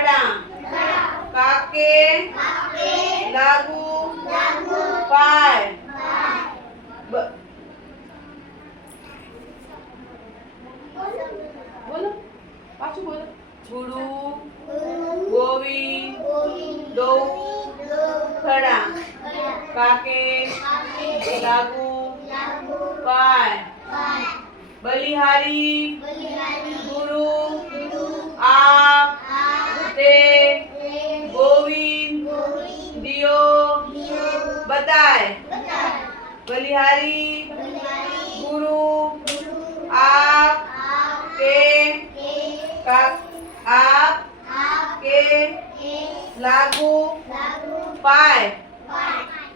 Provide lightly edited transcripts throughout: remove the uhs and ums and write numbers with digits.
खड़ा काके लागू पाय बोलो पाछू बोलो छुड़ू गोवी दो खड़ा काके लागू पाय बलिहारी गुरु आप ते गोविंद दियो बताए बलिहारी गुरु आप के लागू पाए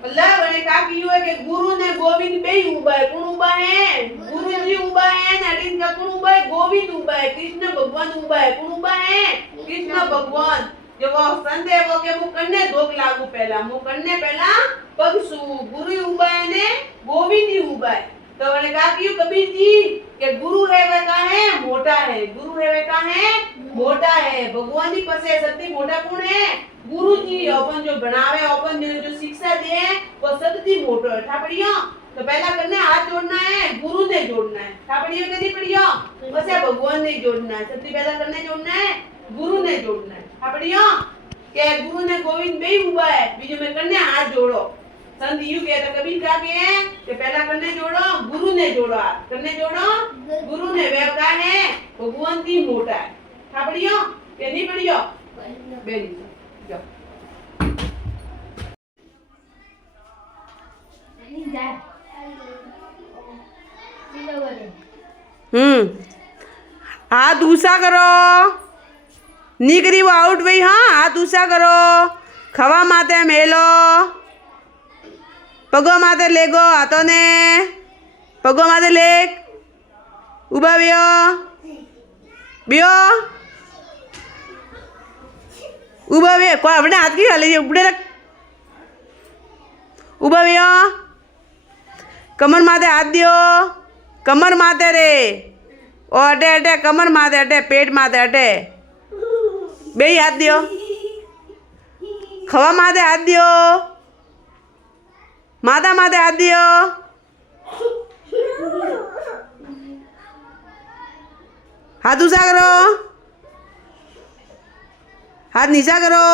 मतलब मैंने कहा कि है कि गुरु ने गोविंद बे उबा है कौन उबा है गुरु जी उबा है नरेंद्र का कौन उबा है गोविंद उबा है कृष्ण भगवान उबा है कौन उबा है कृष्ण भगवान जो वो संत है वो के मु कन्ने धोक लागू पहला मु कन्ने पहला पगसु गुरु उबा है ने गोविंद ही उबा है तो मैंने कहा कि कबीर जी के गुरु है वह का है मोटा है गुरु है वह का है मोटा है भगवान जी पसे सबसे मोटा कौन है गुरु जी अपन जो बनावे अपन जो शिक्षा दे वो सबसे मोटो है ठापड़ियो तो पहला करना हाथ जोड़ना है गुरु ने जोड़ना है ठापड़ियो कदी पड़ियो बस भगवान ने जोड़ना है सबसे पहला करने जोड़ना है गुरु ने जोड़ना है ठापड़ियो के गुरु ने गोविंद बे उबा है बीजो में करने हाथ जोड़ो संत यू कहता कभी क्या के कि पहला करने जोड़ो गुरु ने जोड़ो करने जोड़ो गुरु ने व्यवता है भगवान की मोटा है ठापड़ियो के नहीं पड़ियो बेली जाओ हाथ ऊंचा करो निकरी वो आउट भाई हाँ हाथ ऊंचा करो खवा माते मेलो पगो माते लेगो हाथों ने पगो माते लेग उबा बियो बियो उबा बियो कोई अपने हाथ की खाली उपड़े रख उबा बियो कमर माते हाथ दियो कमर माते रे ओ अटे अटे कमर माते अटे पेट माते अटे बे हाथ दियो खवा माते हाथ दियो माता माते हाथ दियो हाथ ऊंचा करो हाथ नीचा करो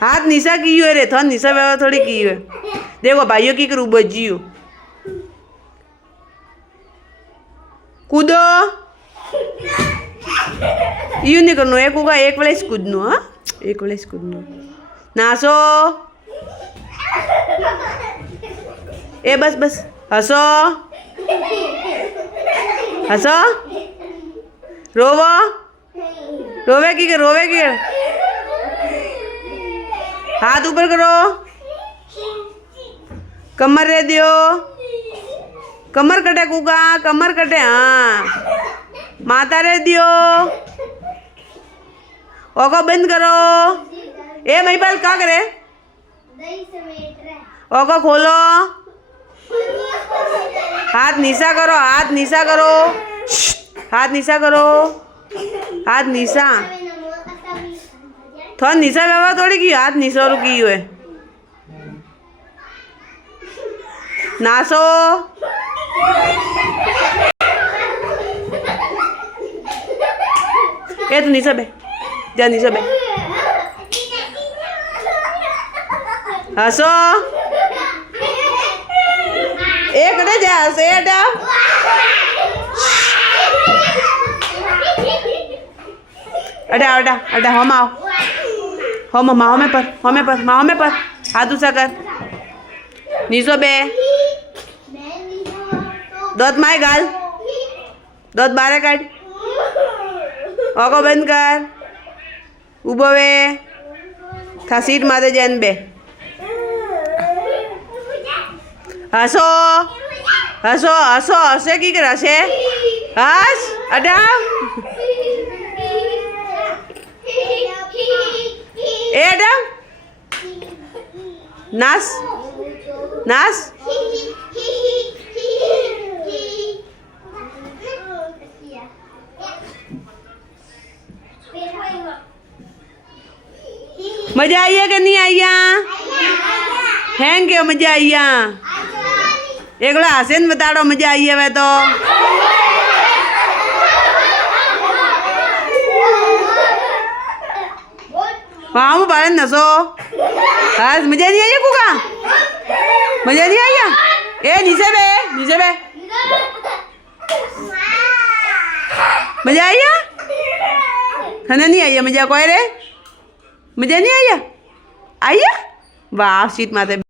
हाथ नीचा की रे थोड़ा नीचा व्यवहार थोड़ी की है देखो भाइयों की करूँ बजियो कूदो यू नहीं करना एक होगा एक वाले कूदनो हाँ एक वाले कूदनो नाचो ए बस बस हंसो हंसो रोवो रोवे की हाथ ऊपर करो कमर रे दियो कमर कटे कुका कमर कटे हाँ माता रे दियो ओको बंद करो ए महिपाल क्या करे ओको खोलो हाथ नीचा करो हाथ नीचा करो हाथ नीचा करो हाथ नीचा थोड़ा नीचा व्यवहार थोड़ी की हाथ नीचा और की हुए नाचो ए तू नीचे बे जा नीचे बे हंसो एक डे जा हंसे एटा अड़ा अड़ा अड़ा हम आओ हम माओ में पर हाथ ऊंचा कर नीचो बे दौत माए गाल दौत बारे काट ओको बंद कर उबो वे था सीट माते जैन बे हसो हसो हसो हसे की कर हसे हस अड़ा ए अड़ा नास नास मजा आई है कि नहीं आई हैं क्यों मजा आई एक बड़ा हसन बताड़ो मजा आई है वह तो वहाँ बारे नसो हाँ मजा नहीं आई कुका मजा नहीं आई ए नीचे बे मजा आई खाना नहीं आई मजा कोई रे मजा नहीं आई वाह सीट माते